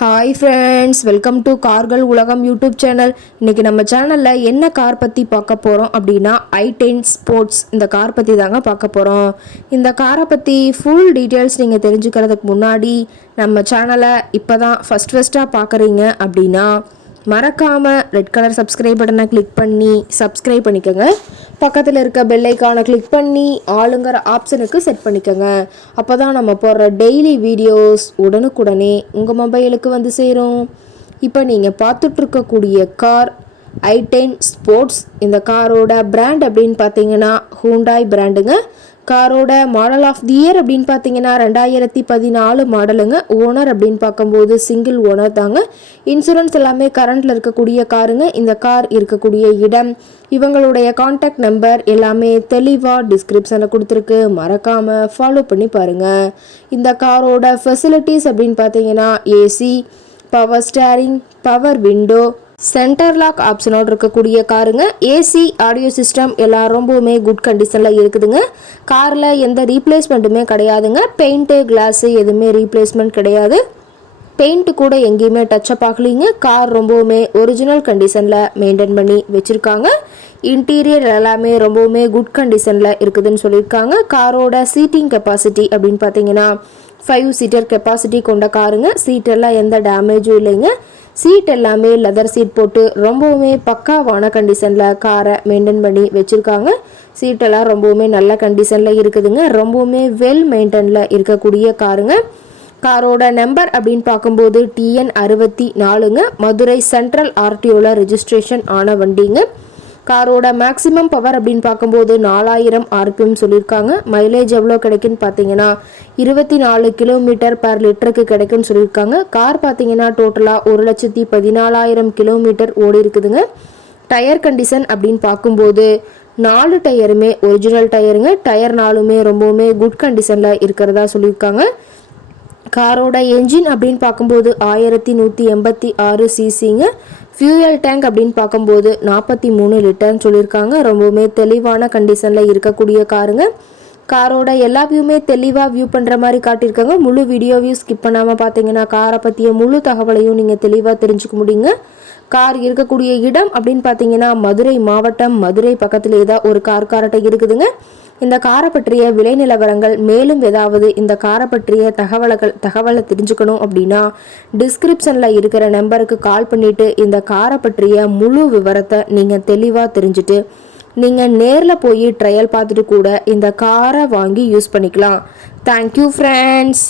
Hi friends, welcome to கார்கள் உலகம் YouTube channel. இன்றைக்கி நம்ம சேனலில் என்ன கார் பற்றி பார்க்க போகிறோம் அப்படின்னா i10 ஸ்போர்ட்ஸ் இந்த கார் பற்றி தாங்க பார்க்க போகிறோம். இந்த காரை பற்றி ஃபுல் டீட்டெயில்ஸ் நீங்கள் தெரிஞ்சுக்கிறதுக்கு முன்னாடி நம்ம சேனலை இப்போ தான் ஃபஸ்ட்டாக பார்க்குறீங்க அப்படின்னா மறக்காமல் ரெட் கலர் சப்ஸ்கிரைப் பட்டனை கிளிக் பண்ணி சப்ஸ்கிரைப் பண்ணிக்கோங்க. பக்கத்தில் இருக்க பெல் ஐக்கானை கிளிக் பண்ணி ஆளுங்கிற ஆப்ஷனுக்கு செட் பண்ணிக்கோங்க. அப்போ தான் நம்ம போடுற டெய்லி வீடியோஸ் உடனுக்குடனே உங்கள் மொபைலுக்கு வந்து சேரும். இப்போ நீங்கள் பார்த்துட்ருக்கக்கூடிய கார் i10 ஸ்போர்ட்ஸ். இந்த காரோட பிராண்ட் அப்படின்னு பார்த்தீங்கன்னா ஹூண்டாய் பிராண்டுங்க. காரோட மாடல் ஆஃப் தி இயர் அப்படின்னு பார்த்தீங்கன்னா 2014 மாடலுங்க. ஓனர் அப்படின்னு பார்க்கும்போது சிங்கிள் ஓனர் தாங்க. இன்சூரன்ஸ் எல்லாமே கரண்டில் இருக்கக்கூடிய காருங்க. இந்த கார் இருக்கக்கூடிய இடம், இவங்களுடைய கான்டாக்ட் நம்பர் எல்லாமே தெளிவாக டிஸ்கிரிப்ஷனில் கொடுத்துருக்கு. மறக்காமல் ஃபாலோ பண்ணி பாருங்கள். இந்த காரோட ஃபெசிலிட்டிஸ் அப்படின்னு பார்த்தீங்கன்னா AC, power steering, power window, centre lock ஆப்ஷனோடு இருக்கக்கூடிய காருங்க. ஏசி, ஆடியோ சிஸ்டம் எல்லாம் ரொம்பவுமே குட் கண்டிஷனில் இருக்குதுங்க. காரில் எந்த ரீப்ளேஸ்மெண்ட்டுமே கிடையாதுங்க. பெயிண்ட்டு, கிளாஸு எதுவுமே ரீப்ளேஸ்மெண்ட் கிடையாது. பெயிண்ட்டு கூட எங்கேயுமே டச்சப் ஆகலிங்க. கார் ரொம்பவுமே ஒரிஜினல் கண்டிஷனில் மெயின்டைன் பண்ணி வச்சுருக்காங்க. இன்டீரியர் எல்லாமே ரொம்பவுமே குட் கண்டிஷனில் இருக்குதுன்னு சொல்லியிருக்காங்க. காரோட சீட்டிங் கெப்பாசிட்டி அப்படின்னு பார்த்தீங்கன்னா 5 சீட்டர் கெப்பாசிட்டி கொண்ட காருங்க. சீட்டெல்லாம் எந்த டேமேஜும் இல்லைங்க. சீட் எல்லாமே லெதர் சீட் போட்டு ரொம்பவுமே பக்காவான கண்டிஷனில் காரை மெயின்டைன் பண்ணி வச்சுருக்காங்க. சீட்டெல்லாம் ரொம்பவுமே நல்ல கண்டிஷனில் இருக்குதுங்க. ரொம்பவுமே வெல் மெயின்டைனில் இருக்கக்கூடிய காருங்க. காரோட நம்பர் அப்படின்னு பார்க்கும்போது TN 64ங்க. மதுரை சென்ட்ரல் RTOவில் ரெஜிஸ்ட்ரேஷன் ஆன வண்டிங்க. காரோட மேக்ஸிமம் பவர் அப்படின்னு பார்க்கும்போது 4000 RPM சொல்லியிருக்காங்க. மைலேஜ் எவ்வளோ கிடைக்குன்னு பார்த்தீங்கன்னா 24 கிலோமீட்டர் பர் லிட்டருக்கு கிடைக்குன்னு சொல்லியிருக்காங்க. கார் பார்த்தீங்கன்னா டோட்டலாக 1,14,000 கிலோமீட்டர் ஓடி இருக்குதுங்க. டயர் கண்டிஷன் அப்படின்னு பார்க்கும்போது 4 டயருமே ஒரிஜினல் டயருங்க. டயர் 4மே ரொம்பவுமே குட் கண்டிஷனில் இருக்கிறதா சொல்லியிருக்காங்க. காரோட என்ஜின் அப்படின்னு பார்க்கும்போது 1186 சிசிங்க. ஃபியூயல் டேங்க் அப்படின்னு பார்க்கும்போது 43 லிட்டர்னு சொல்லியிருக்காங்க. ரொம்பவுமே தெளிவான கண்டிஷனில் இருக்கக்கூடிய காருங்க. காரோட எல்லா வியூமே தெளிவாக வியூ பண்ணுற மாதிரி காட்டியிருக்காங்க. முழு வீடியோவையும் ஸ்கிப் பண்ணாமல் பார்த்தீங்கன்னா காரை பற்றிய முழு தகவலையும் நீங்கள் தெளிவாக தெரிஞ்சுக்க முடியுங்க. கார் இருக்கக்கூடிய இடம் அப்படின்னு பார்த்தீங்கன்னா மதுரை மாவட்டம், மதுரை பக்கத்திலே தான் ஒரு கார்காரட்டை இருக்குதுங்க. இந்த காரை பற்றிய விலை நிலவரங்கள், மேலும் ஏதாவது இந்த காரை பற்றிய தகவலை தெரிஞ்சுக்கணும் அப்படின்னா டிஸ்கிரிப்ஷனில் இருக்கிற நம்பருக்கு கால் பண்ணிவிட்டு இந்த காரை பற்றிய முழு விவரத்தை நீங்கள் தெளிவாக தெரிஞ்சுட்டு நீங்கள் நேரில் போய் ட்ரையல் பார்த்துட்டு கூட இந்த காரை வாங்கி யூஸ் பண்ணிக்கலாம். Thank you friends.